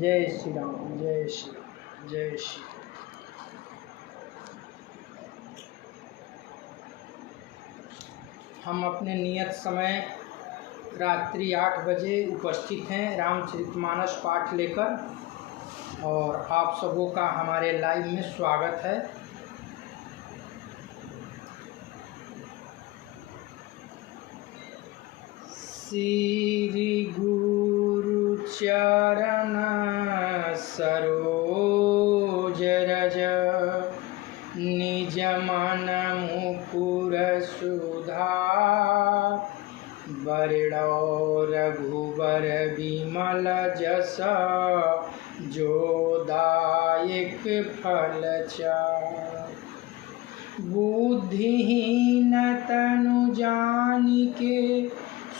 जय श्री राम, जय श्री राम, जय श्री राम। हम अपने नियत समय रात्रि 8 बजे उपस्थित हैं रामचरितमानस पाठ लेकर, और आप सबों का हमारे लाइव में स्वागत है। श्री गुरु चरण सरोज रज निज मन मुकुर सुधार, बरड़ो रघुबर विमल जस जो दायक फल चार। बुद्धिहीन तनु जानिके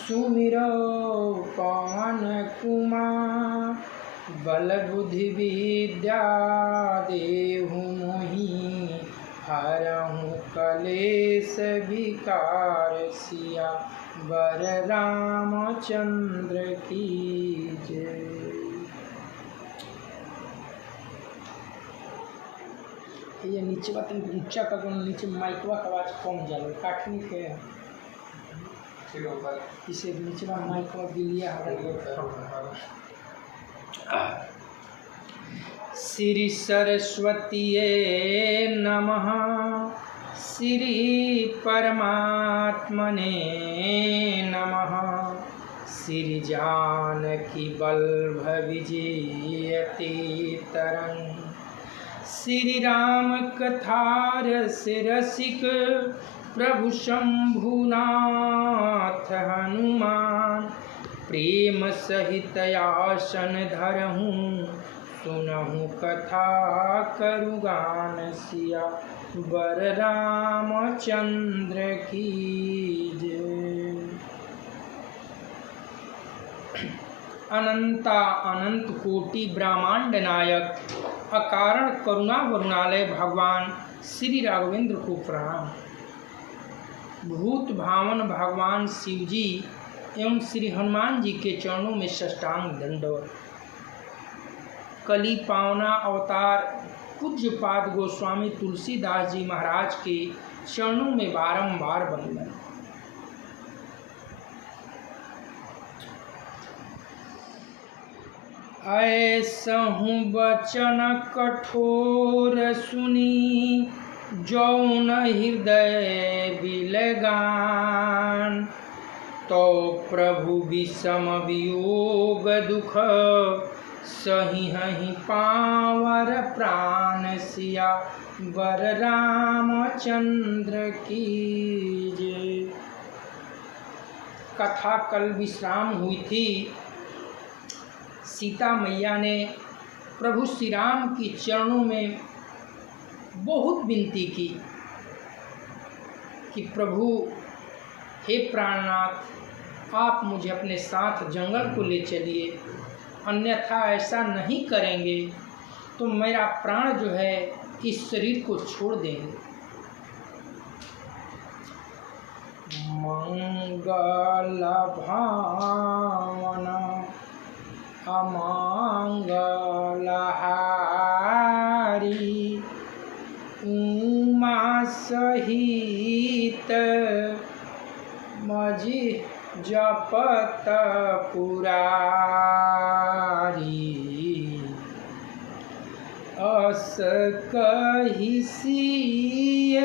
सुमिरो पवन कुमार, बल बुद्धि विद्या देहु मोहि हरहु कलेश विकार। सिया वर रामचंद्र की जय। ये नीचे बात ऊंचा कर, नीचे माइकवा का आवाज कम जालो काटनी के इसे नीचे माइकवा गिलिया श्री सरस्वती नमः, श्री परमात्मने नमः। श्री जानकी वल्लभ विजयते तरंग, श्री राम कथार सिरसिक प्रभु शंभुनाथ हनुमान। प्रेम सहित आसन धरहूँ, सुनहु कथा करुगान। सिया वर रामचंद्र की जय। अनंता अनंत कोटि ब्रह्मांड नायक, अकारण करुणा वरुणालय भगवान श्री राघवेंद्र को प्रणाम। भूत भावन भगवान शिव जी एवं श्री हनुमान जी के चरणों में साष्टांग दंडवत। कली पावना अवतार पूज्यपाद गोस्वामी तुलसीदास जी महाराज के चरणों में बारंबार वंदन। ऐसहु वचन कठोर सुनी, जौन हृदय बिलगान। तो प्रभु विषम वियोग दुख, सहिहहि पावर प्राण। सिया वर रामचंद्र की जय। कथा कल विश्राम हुई थी। सीता मैया ने प्रभु श्री राम के चरणों में बहुत विनती की कि प्रभु हे प्राणनाथ, आप मुझे अपने साथ जंगल को ले चलिए, अन्यथा ऐसा नहीं करेंगे तो मेरा प्राण जो है इस शरीर को छोड़ देंगे। मंगल भावना अमंगलहारी, उमा सहित मजी जपत पुरारी। अस कहि सिय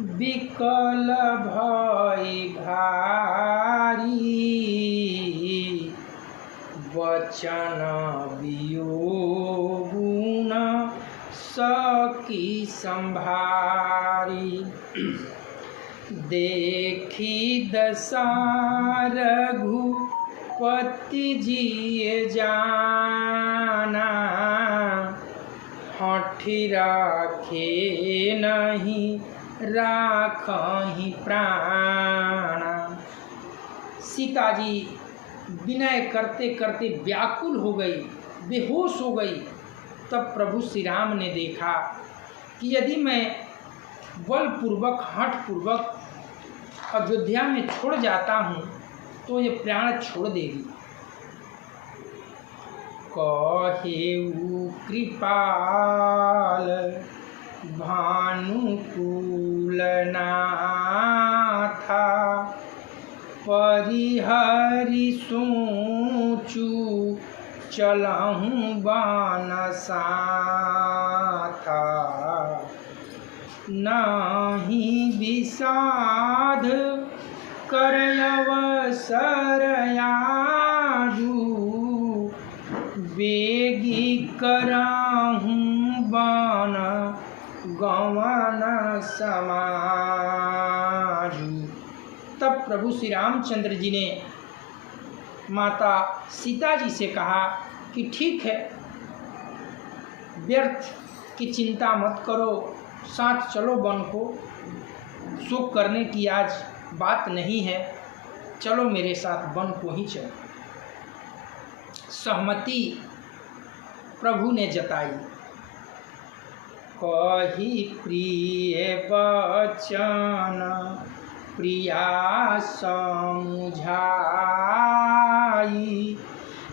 विकल भई भारी, वचन वियोगुन सकी संभारी। देखी दशा रघुपति जी जाना, हठि राखे नहीं राखहि प्राण। सीता जी विनय करते करते व्याकुल हो गई, बेहोश हो गई। तब प्रभु श्री राम ने देखा कि यदि मैं बलपूर्वक हठपूर्वक अयोध्या में छोड़ जाता हूँ तो ये प्राण छोड़ देगी। कहेऊ कृपाल भानुकुलनाथा, परिहरि सोचू चलहूँ बानसाथा। नाही विषाद करयवसर याजू, वेगी कराहूँ बान गमन समाजू। तब प्रभु श्री रामचंद्र जी ने माता सीता जी से कहा कि ठीक है, व्यर्थ की चिंता मत करो, साथ चलो वन को, शोक करने की आज बात नहीं है, चलो मेरे साथ वन को ही चलो। सहमति प्रभु ने जताई। कही प्रिय वचन प्रिया समुझाई,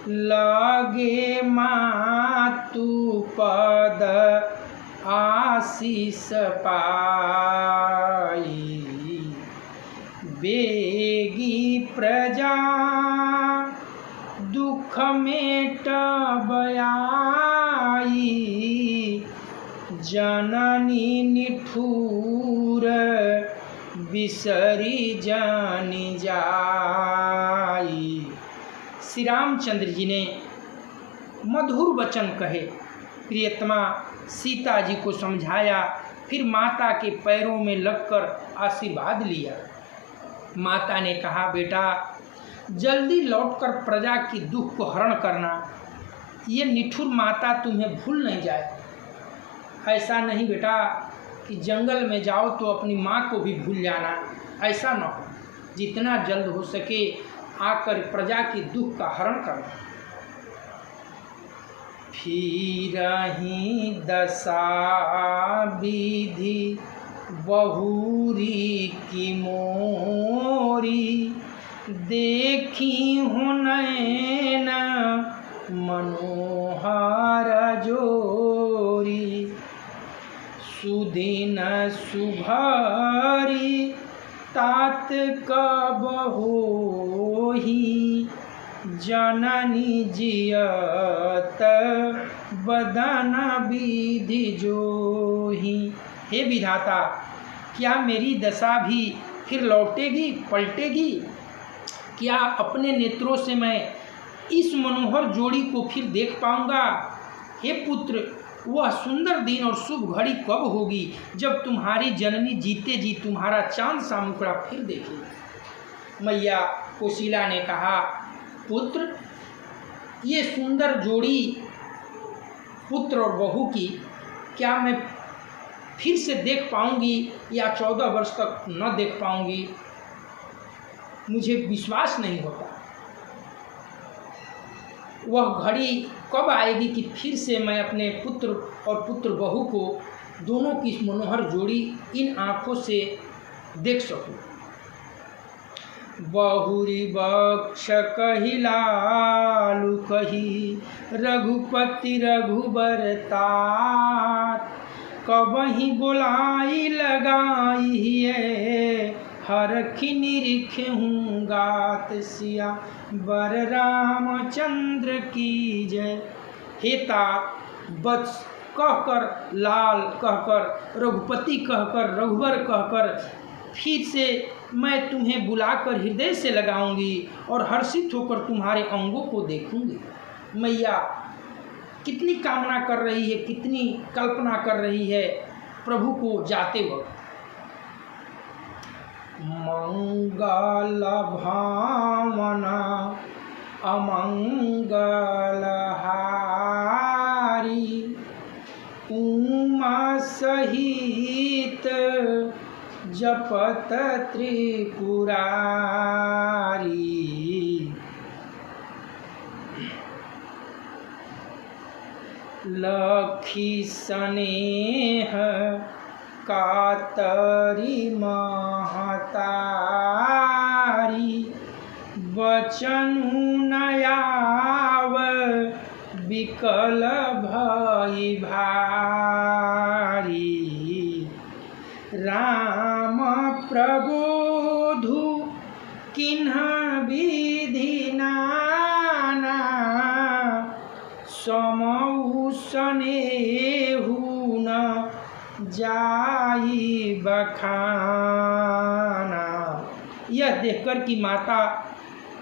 लगे मातु पद आशीष पाई। बेगी प्रजा दुख मेटबयाई, जननी निठुर बिसरी जानी जाई। श्री रामचंद्र जी ने मधुर वचन कहे, प्रियतमा सीता जी को समझाया, फिर माता के पैरों में लगकर आशीर्वाद लिया। माता ने कहा, बेटा जल्दी लौटकर प्रजा की दुख को हरण करना, ये निठुर माता तुम्हें भूल नहीं जाए। ऐसा नहीं बेटा कि जंगल में जाओ तो अपनी माँ को भी भूल जाना, ऐसा न हो। जितना जल्द हो सके आकर प्रजा की दुख का हरण करना। फिरहि दशा विधि बहुरी की मोरी, देखी हुनैन मनोहर जोरी। सुदिन सुभरी तात कब होही, जननी जियत बदन विधि जोही। हे विधाता, क्या मेरी दशा भी फिर लौटेगी, पलटेगी? क्या अपने नेत्रों से मैं इस मनोहर जोड़ी को फिर देख पाऊंगा? हे पुत्र, वह सुंदर दिन और शुभ घड़ी कब होगी जब तुम्हारी जननी जीते जी तुम्हारा चांद सा मुखड़ा फिर देखेगी? मैया कोशिला ने कहा, पुत्र, ये सुंदर जोड़ी पुत्र और बहू की क्या मैं फिर से देख पाऊंगी या 14 वर्ष तक न देख पाऊंगी? मुझे विश्वास नहीं होता। वह घड़ी कब आएगी कि फिर से मैं अपने पुत्र और पुत्र बहू को, दोनों की मनोहर जोड़ी इन आँखों से देख सकूं। बहुरी बक्ष कही लालू कही, रघुपति रघुबर तात, कबही बोलाई लगाई है, हरखि निरिख हूँ गात सिया बर रामचंद्र की जय। हे तात, बत्स कहकर, लाल कहकर, रघुपति कहकर, रघुवर कहकर फिर से मैं तुम्हें बुलाकर हृदय से लगाऊंगी और हर्षित होकर तुम्हारे अंगों को देखूंगी। मैया कितनी कामना कर रही है, कितनी कल्पना कर रही है प्रभु को जाते वक्त। मंगल भावना अमंगलहारी, उमा सहित जपत त्रिपुरारी। लखी स्नेह कातरी महतारी, बचनु नयाव विकल भई भारी। राम प्रबोधु किन्ह विधि नाना, समऊ सनेहु न जाई बखाना। यह देखकर कि माता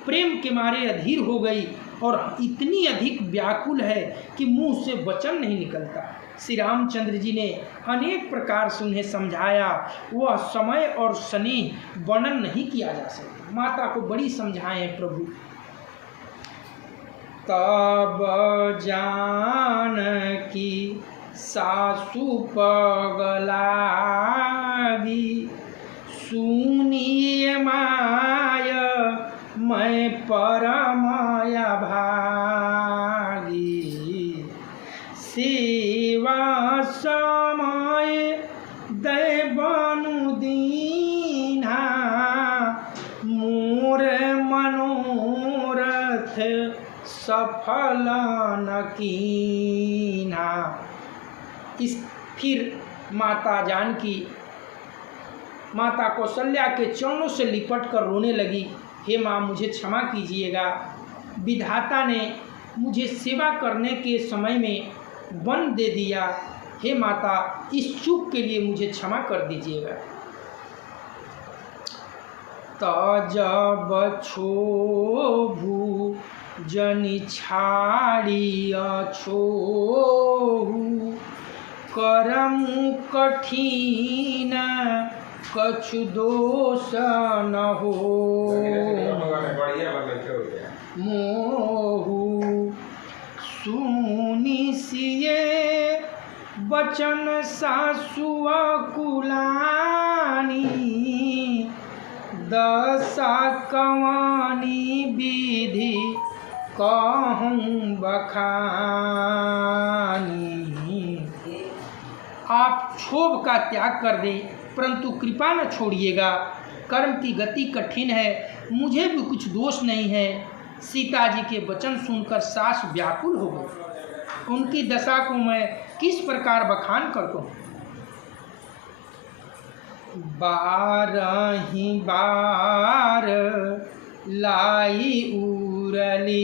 प्रेम के मारे अधीर हो गई और इतनी अधिक व्याकुल है कि मुंह से वचन नहीं निकलता। श्री रामचंद्र जी ने अनेक प्रकार से उन्हें समझाया, वह समय और स्नेह वर्णन नहीं किया जा सकता। माता को बड़ी समझाए प्रभु। तब जानकी सासु पगलागी, सुनिए माय मैं परमया भागी। सेवा समय दे बनु दीन्हा, मोर मनोरथ सफल न कीन्हा। फिर माता जानकी माता कौशल्या के चरणों से लिपट कर रोने लगी। हे माँ, मुझे क्षमा कीजिएगा, विधाता ने मुझे सेवा करने के समय में वन दे दिया। हे माता, इस चूक के लिए मुझे क्षमा कर दीजिएगा। तजब छोभु जनि छाड़िया छोहु, करम कठिन कछु दोष न हो मोहु। सुनि सिए बचन सासुआ कुलानी, दशा कवानी विधि कहूँ बखानी। आप क्षोभ का त्याग कर दें, परंतु कृपा न छोड़िएगा। कर्म की गति कठिन है, मुझे भी कुछ दोष नहीं है। सीता जी के वचन सुनकर सास व्याकुल हो गई। उनकी दशा को मैं किस प्रकार बखान करता हूँ। बारही बार लाई उरलीन्ही,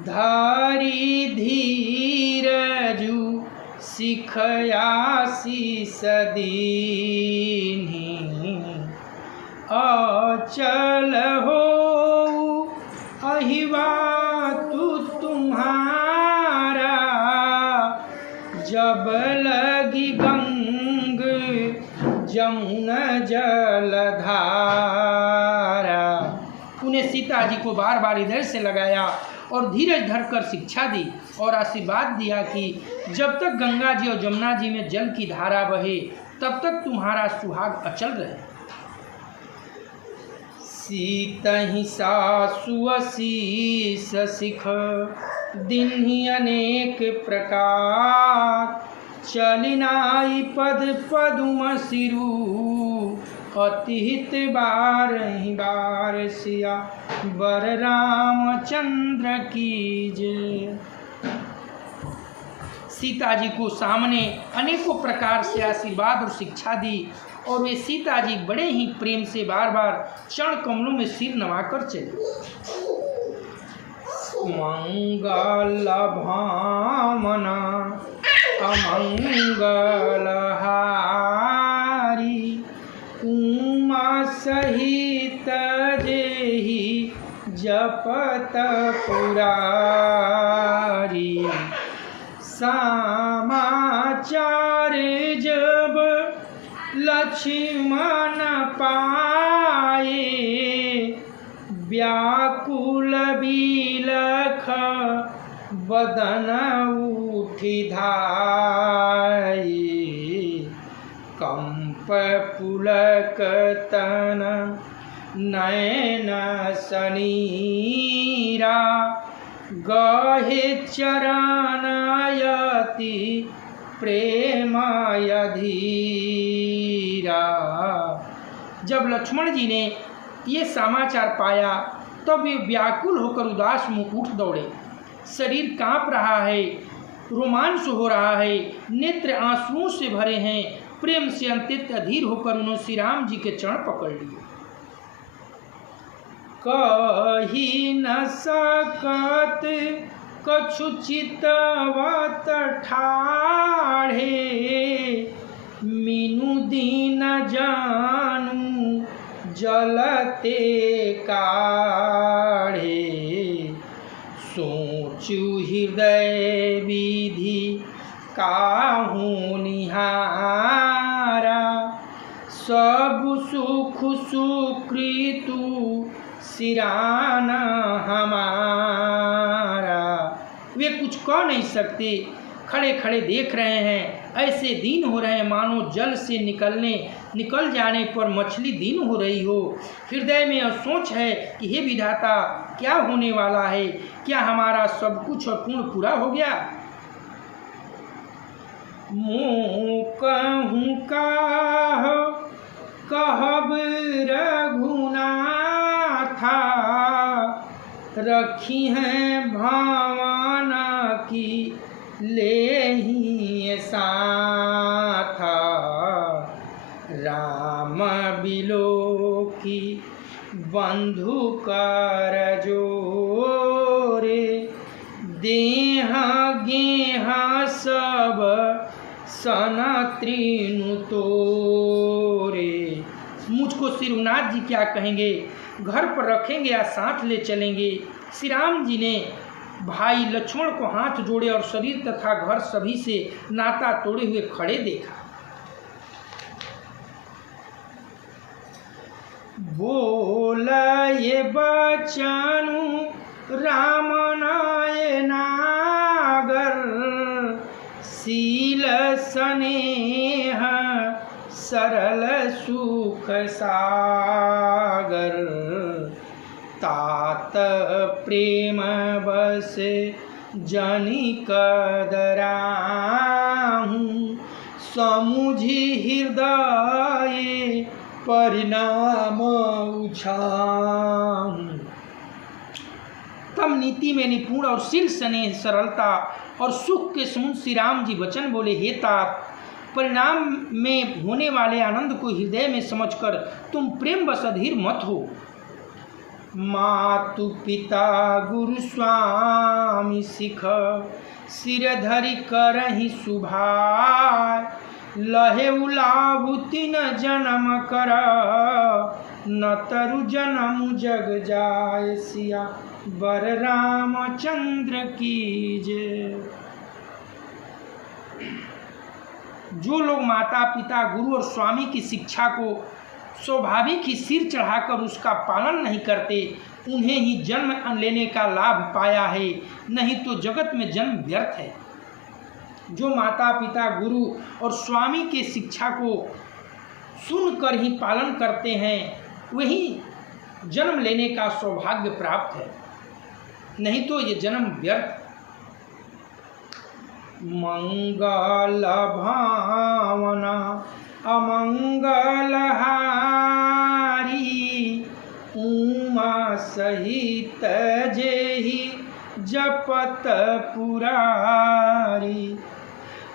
धारी धीरजु सिखयासी सदीन्ही। अचल हो अहिवातु तुम्हारा, जब लगी गंग जमुना जलधारा। उन्हें सीता जी को बार बार इधर से लगाया और धीरज धरकर शिक्षा दी और आशीर्वाद दिया कि जब तक गंगा जी और जमुना जी में जल की धारा बहे तब तक तुम्हारा सुहाग अचल रहे। सीतहि सासु शीस सिख दिन्हि अनेक प्रकार, चलिनाई पद पदुम सिरु अतिहित बारहि बार। सिया वर रामचंद्र की जय। सीता जी को सामने अनेकों प्रकार से आशीर्वाद और शिक्षा दी और वे सीता जी बड़े ही प्रेम से बार बार चरण कमलों में सिर नवाकर चले। मंगल भामना अमंगलहारी, उमा सहित जेहि जपत पुरारी। समाचार जब लक्ष्मण पाए, व्याकुल बिलख बदन उठि धाये। कंप पुलक तन नयन सनीरा, गहे चरणयति प्रेमयधीरा। जब लक्ष्मण जी ने ये समाचार पाया तब वे व्याकुल होकर उदास मुख उठ दौड़े। शरीर कांप रहा है, रोमांच हो रहा है, नेत्र आंसुओं से भरे हैं। प्रेम से अत्यंत अधीर होकर उन्होंने श्री राम जी के चरण पकड़ लिए। कही न सकत कछु चितवत ठाढ़े, मीनू दीन जानू जलते काढ़े। सोचू हृदय विधि काहू निहारा, सब सुख सुकृतु सिरान हमारा। वे कुछ कह नहीं सकते, खड़े खड़े देख रहे हैं। ऐसे दीन हो रहे हैं मानो जल से निकल जाने पर मछली दीन हो रही हो। हृदय में यह सोच है कि हे विधाता, क्या होने वाला है? क्या हमारा सब कुछ और पूर्ण पूरा हो गया? मुँह कहूँ कहब रघुनाथा, रखी हैं भावना की लेहि साथा। राम बिलोकी बंधु कर जोरे, देह गेह सब सन त्रिनु तोरे। मुझको श्री रघुनाथ जी क्या कहेंगे? घर पर रखेंगे या साथ ले चलेंगे? श्री राम जी ने भाई लक्ष्मण को हाथ जोड़े और शरीर तथा घर सभी से नाता तोड़े हुए खड़े देखा। बोला ये बचनु राम नाय नागर, शील स्नेह सरल सुख सागर। तात प्रेम बस जनि कदराहूँ, समुझी हृदय परिणाम उछाहूँ। तब नीति में निपुण और शील स्नेह सरलता और सुख के समुद्र श्री राम जी वचन बोले, हे तात, परिणाम में होने वाले आनंद को हृदय में समझकर तुम प्रेम बस अधीर मत हो। मातु पिता गुरु स्वामी सिख, सिर धरि करहि सुभाय। लहे उलाभु तीन जन्म कर, न तरु जन्म जग जाय। सिया बर रामचंद्र की जय। जो लोग माता पिता गुरु और स्वामी की शिक्षा को स्वाभाविक ही सिर चढ़ाकर उसका पालन नहीं करते, उन्हें ही जन्म लेने का लाभ पाया है, नहीं तो जगत में जन्म व्यर्थ है। जो माता पिता गुरु और स्वामी के शिक्षा को सुनकर ही पालन करते हैं, वही जन्म लेने का सौभाग्य प्राप्त है, नहीं तो ये जन्म व्यर्थ। मंगल भावना अमंगल हारी, उमा सहित जेहि जपत पुरारी।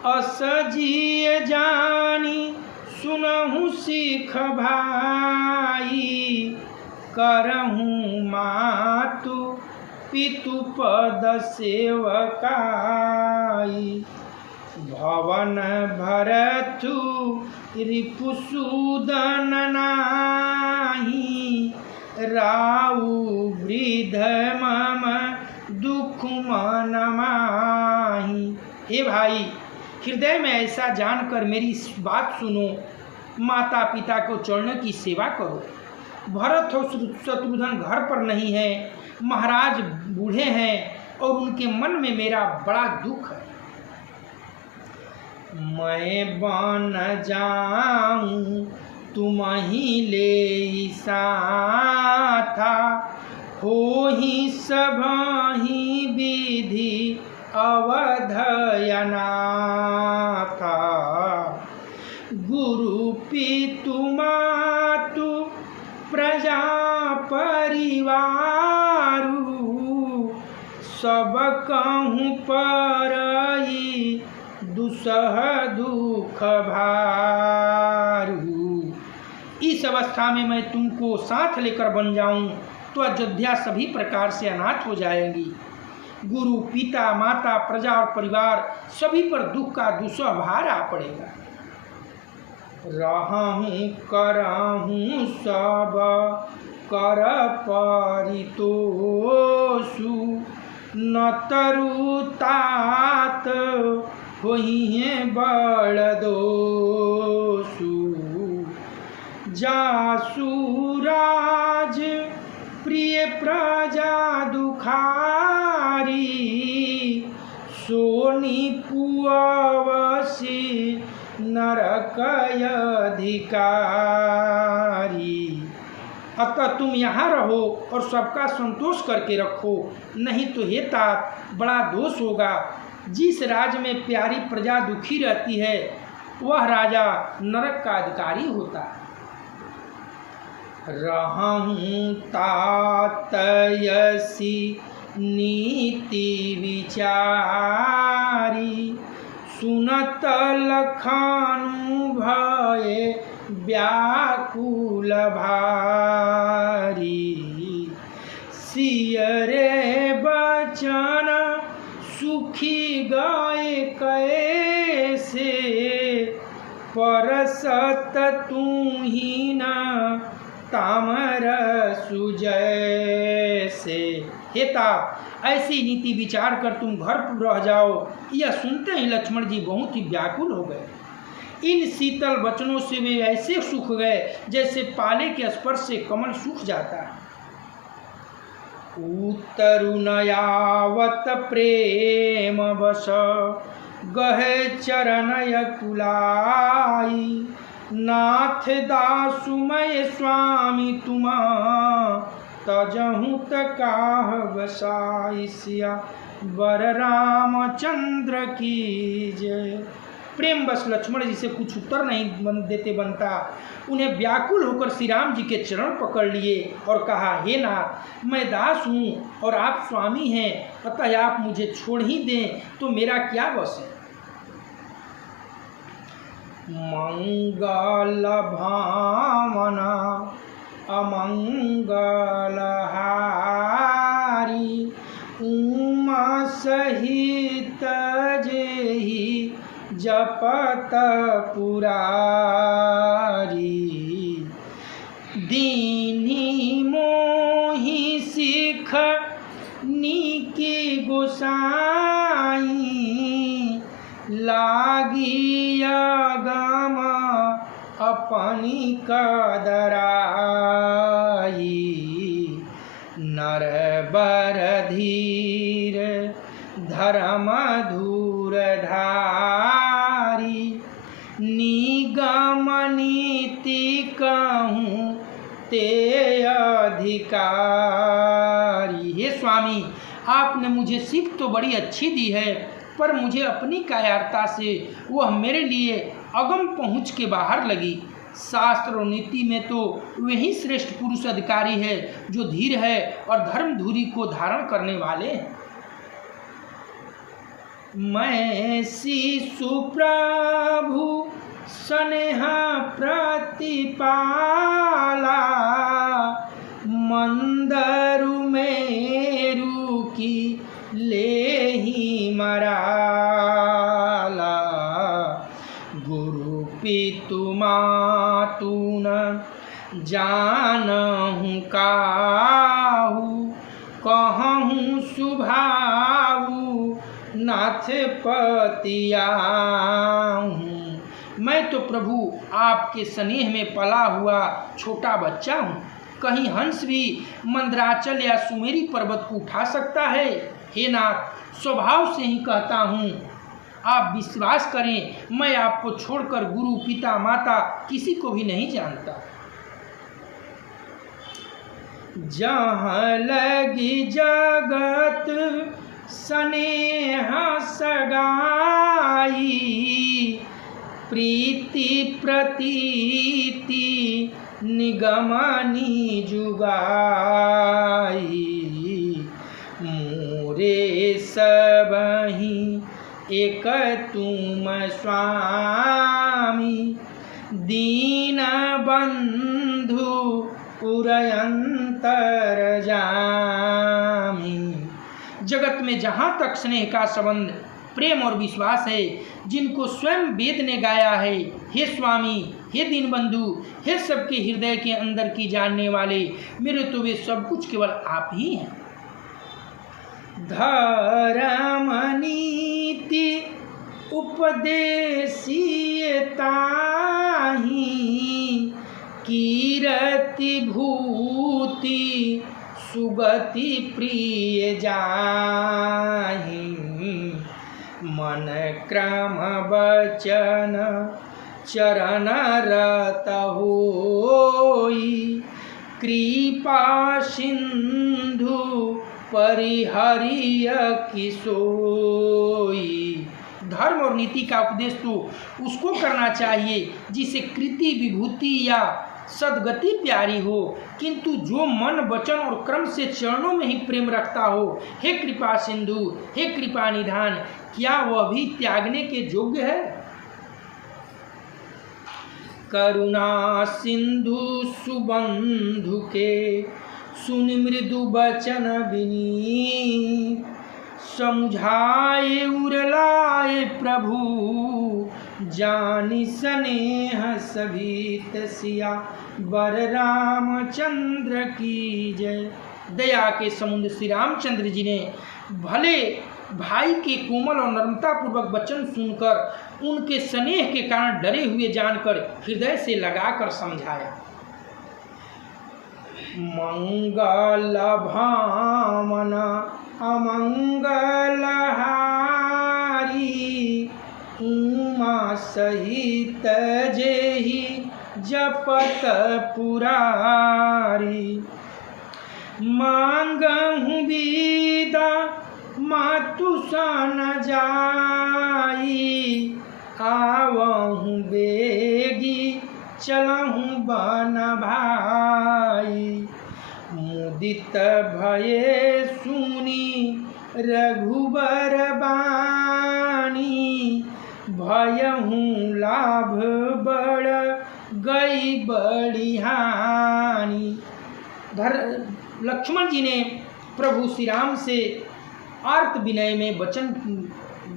असजिय जानी सुनहु सिख भाई, करहूँ मातु पितु पद सेवकाई। भवन भरतु रिपुसूदन नाही, राउ वृद्ध मम दुख मन माही। हे भाई, हृदय में ऐसा जानकर मेरी बात सुनो, माता पिता को चरणों की सेवा करो। भरत और शत्रुघ्न घर पर नहीं है, महाराज बूढ़े हैं और उनके मन में मेरा बड़ा दुख है। मैं बन जाऊं तुम ही ले साथा, हो ही सब ही विधि अवधयना था। गुरु पितु मातु प्रजा परिवार, सब कहूँ परई दुसह दुख भारू। इस अवस्था में मैं तुमको साथ लेकर बन जाऊं तो अयोध्या सभी प्रकार से अनाथ हो जाएगी। गुरु, पिता, माता, प्रजा और परिवार सभी पर दुख का दुसह भार आ पड़ेगा। रहूं करहूं सब कर परितोषु न तरु तात होइहे बड़ दोषु। जासुराज प्रिय प्रजा दुखारी सोनी पुअवसी नरकय अधिकारी। अतः तुम यहाँ रहो और सबका संतोष करके रखो, नहीं तो हे तात बड़ा दोष होगा। जिस राज्य में प्यारी प्रजा दुखी रहती है वह राजा नरक का अधिकारी होता है। रहूं तातयसी नीति विचारी सुनत लखानु भये व्याकुल भारी। सियरे बचन सुखी गए कैसे परसत तुम्ही न तामर सुजैसे। हे तात, ऐसी नीति विचार कर तुम घर पर रह जाओ। यह सुनते ही लक्ष्मण जी बहुत ही व्याकुल हो गए। इन शीतल वचनों से वे ऐसे सूख गए जैसे पाले के स्पर्श से कमल सूख जाता है। उतरुनयावत प्रेम बस गहे चरणय कुलाई नाथ दासुमय स्वामी तुमा तजहूँ तकाह बसाइसिया वर रामचंद्र की जय। प्रेम बस लक्ष्मण जी से कुछ उत्तर नहीं देते बनता। उन्हें व्याकुल होकर श्री राम जी के चरण पकड़ लिए और कहा, हे नाथ, मैं दास हूँ और आप स्वामी हैं, अतः आप मुझे छोड़ ही दें तो मेरा क्या बस है। मंगल भावना अमंगलहारी उमा सहित जेहि जपत पुरारी। दीनी मोहि सिख नीकी गोसाई लागी अगम अपनी कदराई। नर बर धीर धर्म धूर धारी निगम नीति कहूँ ते अधिकारी। हे स्वामी, आपने मुझे सीख तो बड़ी अच्छी दी है, पर मुझे अपनी कायरता से वह मेरे लिए अगम पहुँच के बाहर लगी। शास्त्र और नीति में तो वही श्रेष्ठ पुरुष अधिकारी है जो धीर है और धर्म धुरी को धारण करने वाले हैं। मैं शिशु प्रभु स्नेह प्रतिपाला मंदरु मेरु की लेहि मराला। गुरु पितु मातु न जानहु काहू कहूँ सुभाऊ नाथ पतियाहूँ। मैं तो प्रभु आपके स्नेह में पला हुआ छोटा बच्चा हूँ। कहीं हंस भी मंदराचल या सुमेरी पर्वत को उठा सकता है? हे नाथ, स्वभाव से ही कहता हूँ, आप विश्वास करें, मैं आपको छोड़कर गुरु, पिता, माता किसी को भी नहीं जानता। जहाँ लगी जगत स्नेह सगाई प्रीति प्रतीति निगमनी जुगाई। मोरे सबहि एक तुम स्वामी, दीन बंधु उरयंतर जामी। जगत में जहाँ तक स्नेह का संबंध, प्रेम और विश्वास है, जिनको स्वयं वेद ने गाया है, हे स्वामी, हे दीनबंधु, हे सबके हृदय के अंदर की जानने वाले, मेरे तो वे सब कुछ केवल आप ही हैं। धर्म नीति उपदेशियताहि, कीरति भूति सुगति प्रिय जाहि। मन क्रम वचन चरण रत होई, कृपा सिंधु परिहरिय किसोई। धर्म और नीति का उपदेश तो उसको करना चाहिए जिसे कृति विभूति या सदगति प्यारी हो, किंतु जो मन वचन और क्रम से चरणों में ही प्रेम रखता हो, हे कृपा सिंधु, हे कृपा निधान, क्या वह भी त्यागने के योग्य है? करुणा सिंधु सुबंधु के सुन मृदु बचन विनीत, समझाए उरलाए प्रभु जानि स्नेह सभी तसिया। बर रामचंद्र की जय। दया के समुद्र श्री रामचंद्र जी ने भले भाई के कोमल और नम्रता पूर्वक वचन सुनकर उनके स्नेह के कारण डरे हुए जानकर हृदय से लगाकर समझाया। मंगल भामना अमंगलहारी, उमा सहित जेहि जपत पुरारी। मांगहु विदा मातु सन जाई, आवहु बेगी चलहु बन भाई। मुदित भये सुनी रघुबर बानी, भयहु लाभ बड़ गई बड़ी हानि। लक्ष्मण जी ने प्रभु श्री राम से आर्त विनय में वचन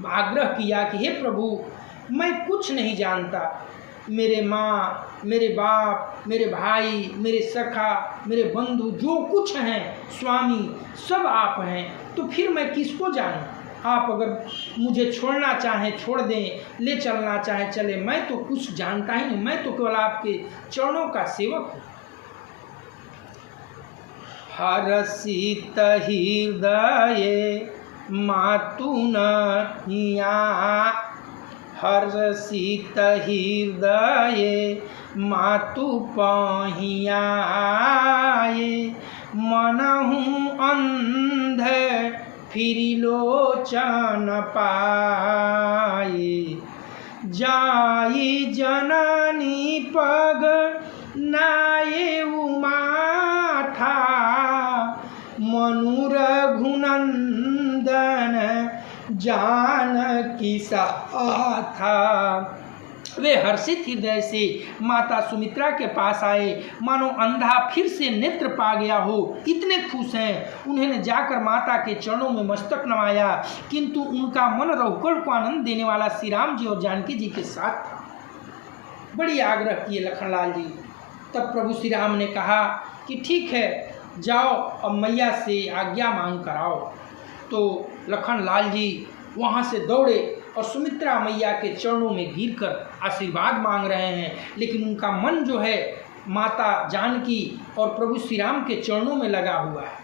आग्रह किया कि हे प्रभु, मैं कुछ नहीं जानता, मेरे माँ, मेरे बाप, मेरे भाई, मेरे सखा, मेरे बंधु जो कुछ हैं स्वामी, सब आप हैं, तो फिर मैं किसको जानूं? आप अगर मुझे छोड़ना चाहें छोड़ दें, ले चलना चाहें चले, मैं तो कुछ जानता ही नहीं, मैं तो केवल आपके चरणों का सेवक हूँ। हरसित हृदय मातु नहिया, हर्षित हृदय मातु पहियाए। मनहु अंध फिरि लोचन पाए, जाई जननी पग नाये उमाथा। मनु रघुनंदन जानकी साथा। वे हर्षित हृदय से माता सुमित्रा के पास आए, मानो अंधा फिर से नेत्र पा गया हो, इतने खुश हैं। उन्होंने जाकर माता के चरणों में मस्तक नवाया, किंतु उनका मन रघुकुल को आनंद देने वाला श्री राम जी और जानकी जी के साथ था। बड़ी आग्रह किए लखनलाल जी। तब प्रभु श्री राम ने कहा कि ठीक है, जाओ अब मैया से आज्ञा मांग कर आओ। तो लखनलाल जी वहाँ से दौड़े और सुमित्रा मैया के चरणों में गिरकर आशीर्वाद मांग रहे हैं, लेकिन उनका मन जो है माता जानकी और प्रभु श्री राम के चरणों में लगा हुआ है।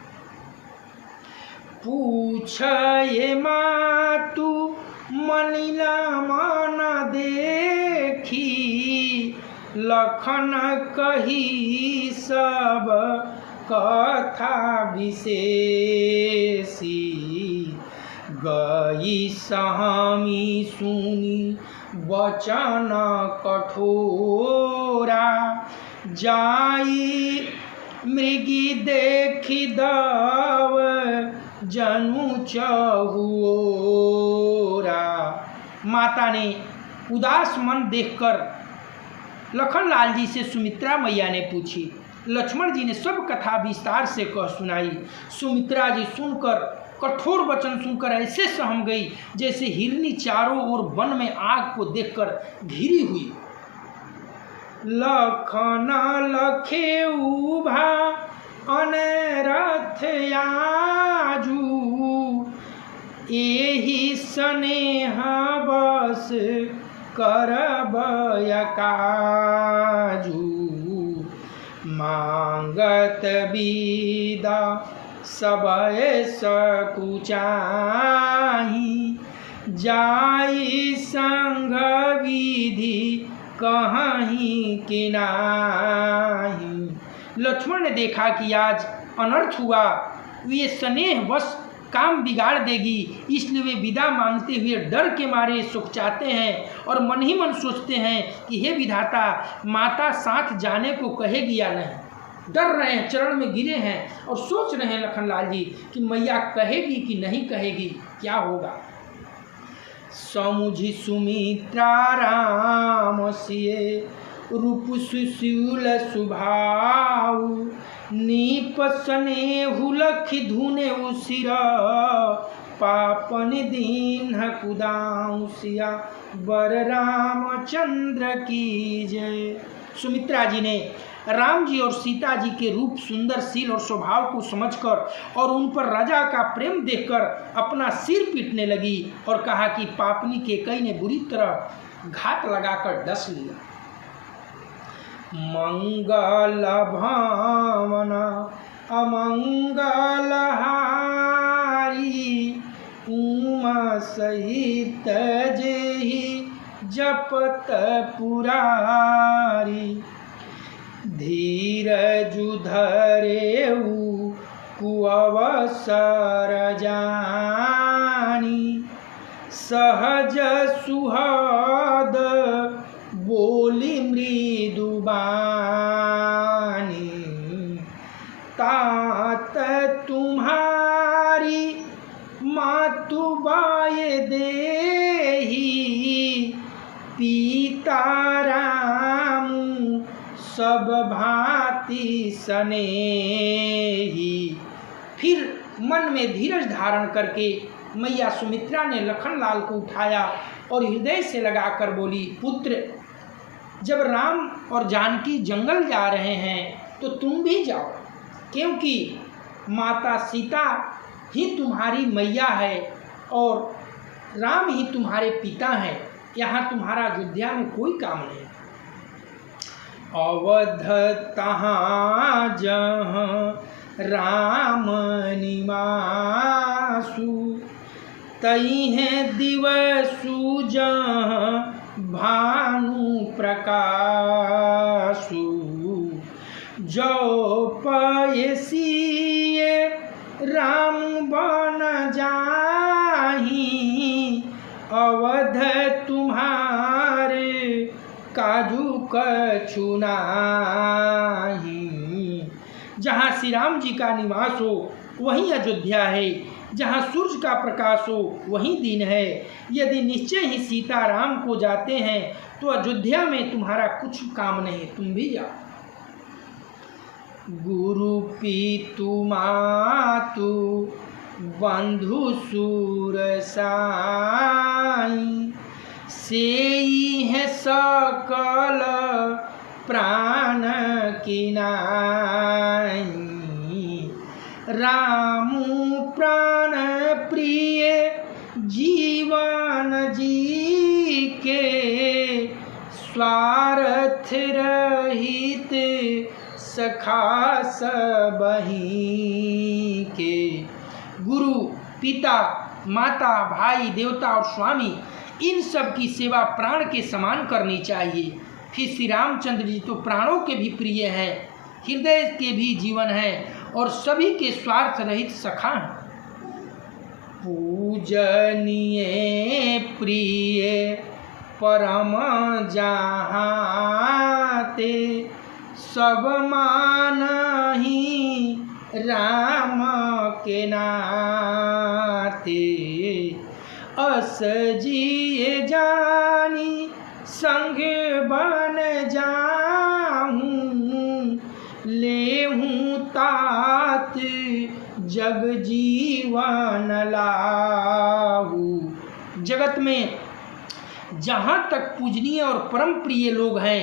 पूछे मातु मलिला मन देखी, लखन कही सब कथा विशेषी। गई सहमी सुनी वचन कठोरा, जाई मृगी देखी दव जनु चहुओरा। माता ने उदास मन देखकर लखनलाल जी से सुमित्रा मैया ने पूछी। लक्ष्मण जी ने सब कथा विस्तार से कह सुनाई। सुमित्रा जी सुनकर, कठोर वचन सुनकर ऐसे सहम गई जैसे हिरनी चारों ओर वन में आग को देखकर घिरी हुई। लखन लखे उभा अनरथ आजू, एहि स्नेह बस करब काजू। मांगत विदा सबय सकुचाही, जाई संग विधि कहीं कि नाही। लक्ष्मण ने देखा कि आज अनर्थ हुआ, वे स्नेह वश काम बिगाड़ देगी, इसलिए वे विदा मांगते हुए डर के मारे सुख चाहते हैं और मन ही मन सोचते हैं कि हे विधाता, माता साथ जाने को कहेगी या नहीं। डर रहे हैं, चरण में गिरे हैं और सोच रहे हैं लखनलाल जी कि मैया कहेगी कि नहीं कहेगी, क्या होगा। समुझी सुमित्रा राम सिए, रूप सुशील सुभाऊ, नीप स्नेहु लखि धुने उसिर, पापन दीन कुदाऊ सिया, बर रामचंद्र की जय। सुमित्रा जी ने राम जी और सीता जी के रूप, सुंदरशील और स्वभाव को समझकर और उन पर राजा का प्रेम देखकर अपना सिर पीटने लगी और कहा कि पापनी केकई ने बुरी तरह घात लगाकर डस लिया। मंगल भावना अमंगल हारी, उमा सहित जेहि जपत पुरारी। धीरजु धरेउ कुअवसर जानी, सहज सुहद बोली मृदु बानी। तात तुम्हारी मातु बाय देही, पिता राम सब भांति स्नेही। फिर मन में धीरज धारण करके मैया सुमित्रा ने लखनलाल को उठाया और हृदय से लगाकर बोली, पुत्र, जब राम और जानकी जंगल जा रहे हैं तो तुम भी जाओ, क्योंकि माता सीता ही तुम्हारी मैया है और राम ही तुम्हारे पिता हैं। यहाँ तुम्हारा अयोध्या में कोई काम नहीं। अवध तहाँ जहाँ राम निवासु, तई है दिवसु जहाँ भानु प्रकाशु। जो पयसिए राम बन जाही, अवध तुम्हारे काजू कछु नाही। जहाँ श्री राम जी का निवास हो वहीं अयोध्या है, जहाँ सूर्य का प्रकाश हो वहीं दिन है। यदि निश्चय ही सीता राम को जाते हैं तो अयोध्या में तुम्हारा कुछ काम नहीं, तुम भी जाओ। गुरु पितु मातु बंधु सुर साई, सेई है सकल प्राण की नाई। रामु प्राण प्रिय जीवन जी के, स्वार्थ रहित सखा सबही के। गुरु, पिता, माता, भाई, देवता और स्वामी, इन सब की सेवा प्राण के समान करनी चाहिए। फिर श्री रामचंद्र जी तो प्राणों के भी प्रिय हैं, हृदय के भी जीवन हैं और सभी के स्वार्थ रहित सखा हैं। पूजनीय प्रिय परम जहाते, सब मानहि राम के नाते, अस जिए जानी संग बन जाऊं, लेहूं तात जग जीवन लाहू। जगत में जहाँ तक पूजनीय और परम प्रिय लोग हैं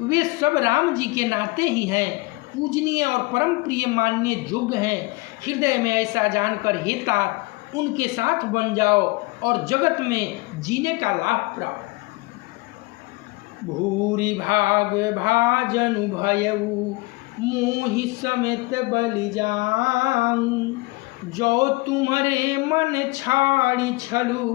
वे सब राम जी के नाते ही हैं, पूजनीय और परम प्रिय मानने योग्य हैं। हृदय में ऐसा जानकर हे तात उनके साथ बन जाओ और जगत में जीने का लाभ प्राप्त। भूरि भाग भाजनु भयऊ, मोहि समेत बलि जाऊं, जो तुम्हारे मन छाड़ी छलू,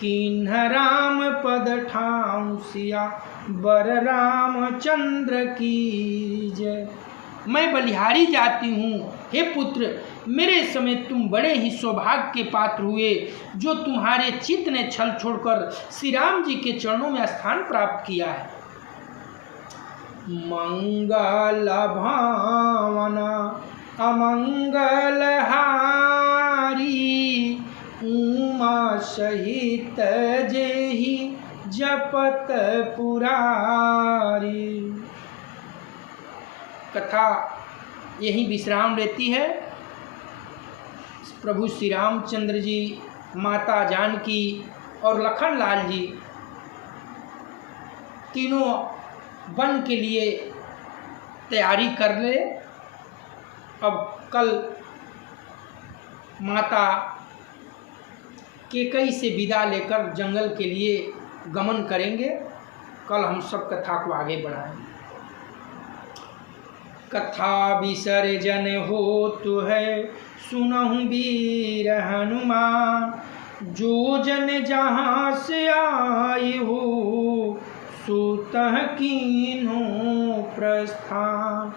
किन्ह राम पद ठाऊं, सिया बर रामचंद्र की जय। मैं बलिहारी जाती हूँ, हे पुत्र मेरे समेत तुम बड़े ही सौभाग्य के पात्र हुए, जो तुम्हारे चित्त ने छल छोड़कर श्री राम जी के चरणों में स्थान प्राप्त किया है। मंगल भावना अमंगल हारी, उमा सहित जेहि जपत पुरारी। कथा यही विश्राम लेती है। प्रभु श्री रामचंद्र जी, माता जानकी और लखन लाल जी तीनों वन के लिए तैयारी कर ले। अब कल माता कैकेयी से विदा लेकर जंगल के लिए गमन करेंगे। कल हम सब कथा को आगे बढ़ाएंगे। कथा विसर्जन होतु है, सुनहु वीर हनुमान, जो जन जहाँ से आए हो, सुतह कीन्हु प्रस्थान।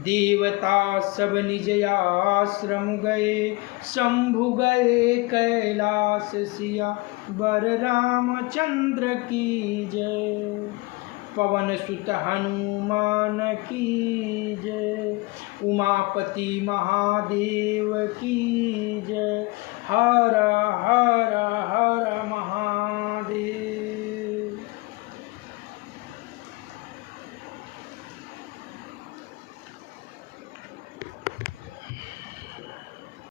देवता सब निज आश्रम गए, शंभु गए कैलाश, सिया बर रामचंद्र की जय। पवन सुत हनुमान की जय, उमापति महादेव की जय। हर हर हर महा